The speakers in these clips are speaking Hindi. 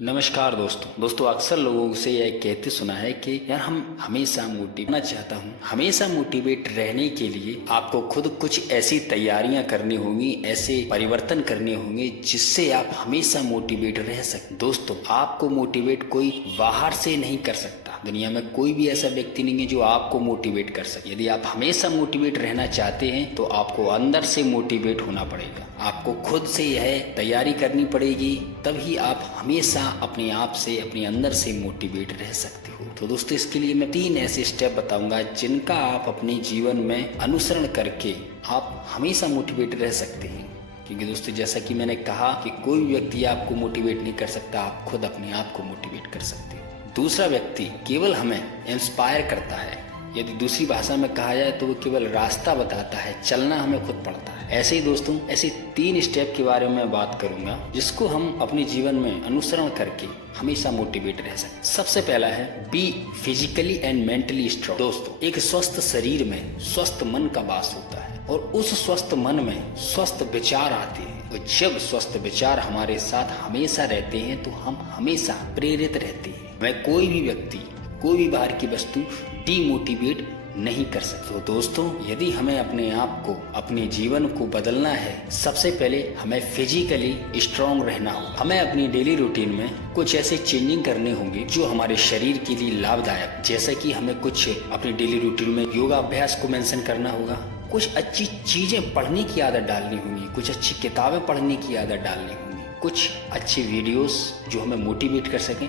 नमस्कार दोस्तों अक्सर लोगों से यह कहते सुना है कि यार हम हमेशा मोटिवेट होना चाहता हूँ। हमेशा मोटिवेट रहने के लिए आपको खुद कुछ ऐसी तैयारियां करनी होंगी, ऐसे परिवर्तन करने होंगे जिससे आप हमेशा मोटिवेट रह सकें। दोस्तों, आपको मोटिवेट कोई बाहर से नहीं कर सकता। दुनिया में कोई भी ऐसा व्यक्ति नहीं है जो आपको मोटिवेट कर सके। यदि आप हमेशा मोटिवेट रहना चाहते हैं तो आपको अंदर से मोटिवेट होना पड़ेगा। आपको खुद से यह तैयारी करनी पड़ेगी, तभी आप हमेशा अपने आप से, अपने अंदर से मोटिवेट रह सकते हो। तो दोस्तों, इसके लिए मैं 3 ऐसे स्टेप बताऊंगा जिनका आप अपने जीवन में अनुसरण करके आप हमेशा मोटिवेट रह सकते हैं। क्योंकि दोस्तों, जैसा कि मैंने कहा कि कोई व्यक्ति आपको मोटिवेट नहीं कर सकता, आप खुद अपने आप को मोटिवेट कर सकते हो। दूसरा व्यक्ति केवल हमें इंस्पायर करता है, यदि दूसरी भाषा में कहा जाए तो वो केवल रास्ता बताता है, चलना हमें खुद पड़ता है। ऐसे ही दोस्तों, ऐसे 3 स्टेप के बारे में बात करूंगा जिसको हम अपने जीवन में अनुसरण करके हमेशा मोटिवेट रह सकते। सबसे पहला है be physically and mentally strong. दोस्तों, एक स्वस्थ शरीर में स्वस्थ मन का वास होता है और उस स्वस्थ मन में स्वस्थ विचार आते हैं। और जब स्वस्थ विचार हमारे साथ हमेशा रहते हैं तो हम हमेशा प्रेरित रहते हैं। वह कोई भी व्यक्ति, कोई भी बाहर की वस्तु डीमोटिवेट नहीं कर सकते। तो दोस्तों, यदि हमें अपने आप को, अपने जीवन को बदलना है, सबसे पहले हमें फिजिकली स्ट्रांग रहना होगा। हमें अपनी डेली रूटीन में कुछ ऐसे चेंजिंग करने होंगे जो हमारे शरीर के लिए लाभदायक। जैसे कि हमें कुछ अपनी डेली रूटीन में योगाभ्यास को मेंशन करना होगा, कुछ अच्छी चीजें पढ़ने की आदत डालनी होगी, कुछ अच्छी किताबें पढ़ने की आदत डालनी होगी, कुछ अच्छे वीडियोस जो हमें मोटिवेट कर सकें,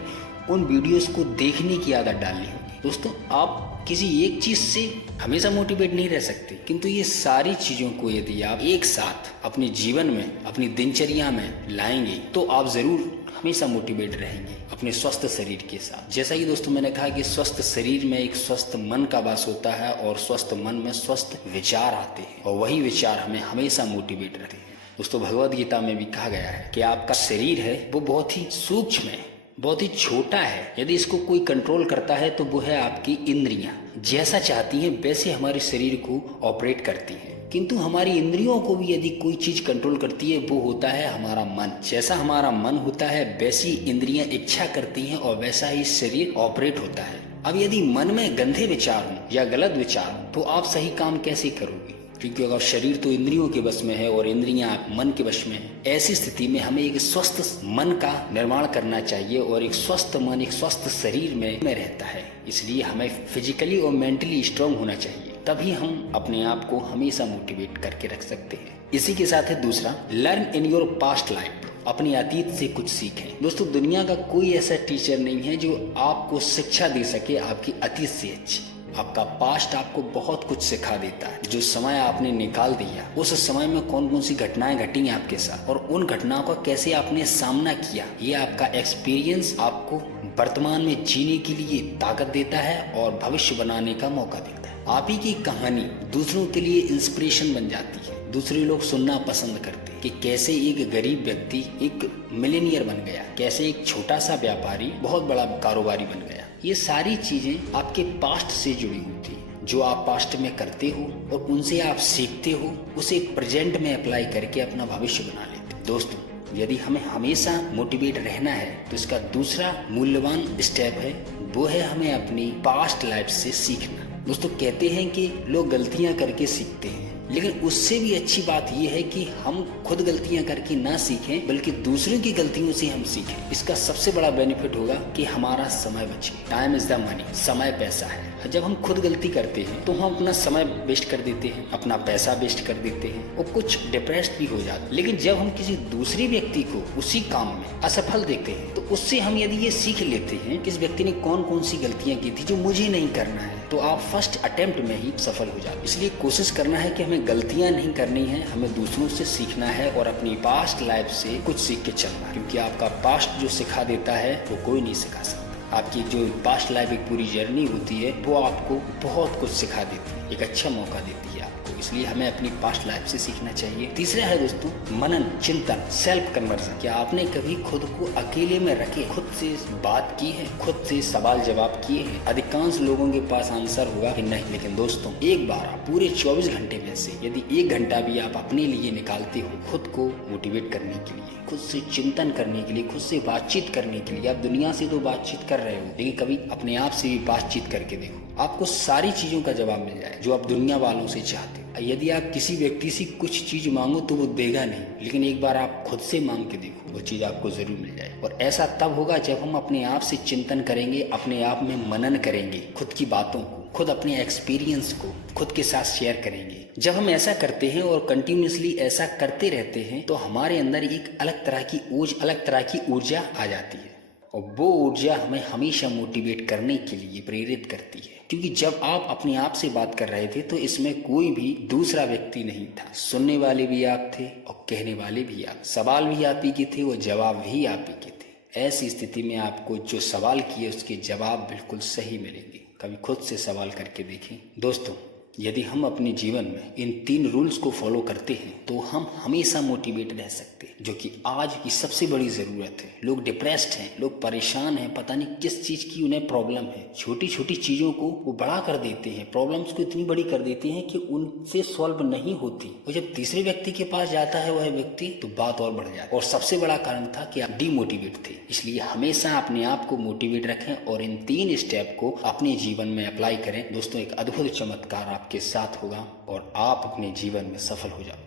उन वीडियोस को देखने की आदत डालनी होगी। दोस्तों, आप किसी एक चीज से हमेशा मोटिवेट नहीं रह सकते, किंतु ये सारी चीजों को यदि आप एक साथ अपने जीवन में, अपनी दिनचर्या में लाएंगे तो आप जरूर हमेशा मोटिवेट रहेंगे अपने स्वस्थ शरीर के साथ। जैसा कि दोस्तों मैंने कहा कि स्वस्थ शरीर में एक स्वस्थ मन का वास होता है और स्वस्थ मन में स्वस्थ विचार आते हैं और वही विचार हमें हमेशा मोटिवेट रखते हैं। दोस्तों, भगवद गीता में भी कहा गया है कि आपका शरीर है वो बहुत ही सूक्ष्म है, बहुत ही छोटा है। यदि इसको कोई कंट्रोल करता है तो वो है आपकी इंद्रियां। जैसा चाहती हैं वैसे हमारे शरीर को ऑपरेट करती हैं, किंतु हमारी इंद्रियों को भी यदि कोई चीज कंट्रोल करती है वो होता है हमारा मन। जैसा हमारा मन होता है वैसी इंद्रियां इच्छा करती हैं और वैसा ही शरीर ऑपरेट होता है। अब यदि मन में गंदे विचार हों या गलत विचार हों तो आप सही काम कैसे करोगे? क्योंकि अगर शरीर तो इंद्रियों के वश में है और इंद्रियां मन के वश में है, ऐसी स्थिति में हमें एक स्वस्थ मन का निर्माण करना चाहिए और एक स्वस्थ मन एक स्वस्थ शरीर में रहता है। इसलिए हमें फिजिकली और मेंटली स्ट्रांग होना चाहिए, तभी हम अपने आप को हमेशा मोटिवेट करके रख सकते हैं। इसी के साथ है दूसरा, learn in your past life. अपने अतीत से कुछ सीखें। दोस्तों, दुनिया का कोई ऐसा टीचर नहीं है जो आपको शिक्षा दे सके आपकी अतीत से अच्छी। आपका पास्ट आपको बहुत कुछ सिखा देता है। जो समय आपने निकाल दिया, उस समय में कौन कौन सी घटनाएं घटी हैं आपके साथ और उन घटनाओं का कैसे आपने सामना किया, ये आपका एक्सपीरियंस आपको वर्तमान में जीने के लिए ताकत देता है और भविष्य बनाने का मौका देता है। आप ही की कहानी दूसरों के लिए इंस्पिरेशन बन जाती है। दूसरे लोग सुनना पसंद करते हैं कि कैसे एक गरीब व्यक्ति एक मिलेनियर बन गया, कैसे एक छोटा सा व्यापारी बहुत बड़ा कारोबारी बन गया। ये सारी चीजें आपके पास्ट से जुड़ी होती है। जो आप पास्ट में करते हो और उनसे आप सीखते हो, उसे प्रेजेंट में अप्लाई करके अपना भविष्य बना लेते हो। दोस्तों, यदि हमें हमेशा मोटिवेट रहना है तो इसका दूसरा मूल्यवान स्टेप है, वो है हमें अपनी पास्ट लाइफ से सीखना। दोस्तों, कहते हैं कि लोग गलतियां करके सीखते हैं, लेकिन उससे भी अच्छी बात यह है कि हम खुद गलतियां करके ना सीखें बल्कि दूसरों की गलतियों से हम सीखें। इसका सबसे बड़ा बेनिफिट होगा कि हमारा समय बचे। टाइम इज द मनी, समय पैसा है। जब हम खुद गलती करते हैं तो हम अपना समय वेस्ट कर देते हैं, अपना पैसा वेस्ट कर देते हैं और कुछ डिप्रेस्ड भी हो जाते हैं। लेकिन जब हम किसी दूसरे व्यक्ति को उसी काम में असफल देखते हैं तो उससे हम यदि ये सीख लेते हैं कि इस व्यक्ति ने कौन कौन सी गलतियां की थी जो मुझे नहीं करना है, तो आप फर्स्ट अटेम्प्ट में ही सफल हो जाते। इसलिए कोशिश करना है कि हमें गलतियां नहीं करनी है, हमें दूसरों से सीखना है और अपनी पास्ट लाइफ से कुछ सीख के चलना है। क्योंकि आपका पास्ट जो सिखा देता है वो कोई नहीं सिखा सकता। आपकी जो पास्ट लाइफ एक पूरी जर्नी होती है वो आपको बहुत कुछ सिखा देती है, एक अच्छा मौका देती है आपको। इसलिए हमें अपनी पास्ट लाइफ से सीखना चाहिए। तीसरा है दोस्तों मनन, चिंतन, सेल्फ कन्वर्जन। क्या आपने कभी खुद को अकेले में रखे खुद से बात की है, खुद से सवाल जवाब किए हैं? अधिकांश लोगों के पास आंसर होगा कि नहीं, लेकिन दोस्तों एक बार आप पूरे 24 घंटे में से यदि 1 घंटा भी आप अपने लिए निकालते हो खुद को मोटिवेट करने के लिए, खुद से चिंतन करने के लिए, खुद से बातचीत करने के लिए। आप दुनिया से तो बातचीत कर रहे हो, लेकिन कभी अपने आप से भी बातचीत करके देखो, आपको सारी चीजों का जवाब मिल जाए जो आप दुनिया वालों से चाहते हो। यदि आप किसी व्यक्ति से कुछ चीज मांगो तो वो देगा नहीं, लेकिन एक बार आप खुद से मांग के देखो, वो चीज आपको जरूर मिल जाए। और ऐसा तब होगा जब हम अपने आप से चिंतन करेंगे, अपने आप में मनन करेंगे, खुद की बातों को, खुद अपने एक्सपीरियंस को खुद के साथ शेयर करेंगे। जब हम ऐसा करते हैं और कंटिन्यूसली ऐसा करते रहते हैं तो हमारे अंदर एक अलग तरह की ऊर्जा आ जाती है, और वो ऊर्जा हमें हमेशा मोटिवेट करने के लिए प्रेरित करती है। क्योंकि जब आप अपने आप से बात कर रहे थे तो इसमें कोई भी दूसरा व्यक्ति नहीं था, सुनने वाले भी आप थे और कहने वाले भी आप, सवाल भी आप ही के थे और जवाब भी आप ही के थे। ऐसी स्थिति में आपको जो सवाल किए उसके जवाब बिल्कुल सही मिलेंगे। कभी खुद से सवाल करके देखें। दोस्तों यदि हम अपने जीवन में इन 3 रूल्स को फॉलो करते हैं तो हम हमेशा मोटिवेट रह सकते हैं, जो कि आज की सबसे बड़ी ज़रूरत है। लोग डिप्रेस्ड हैं, लोग परेशान हैं, पता नहीं किस चीज़ की उन्हें प्रॉब्लम है। छोटी छोटी चीज़ों को वो बड़ा कर देते हैं, प्रॉब्लम्स को इतनी बड़ी कर देते हैं कि उनसे सॉल्व नहीं होती। और जब तीसरे व्यक्ति के पास जाता है वह व्यक्ति, तो बात और बढ़ जाती है। और सबसे बड़ा कारण था कि आप डीमोटिवेट थे। इसलिए हमेशा अपने आप को मोटिवेट रखें और इन 3 स्टेप को अपने जीवन में अप्लाई करें। दोस्तों एक अद्भुत चमत्कार आपके साथ होगा और आप अपने जीवन में सफल हो जाओ।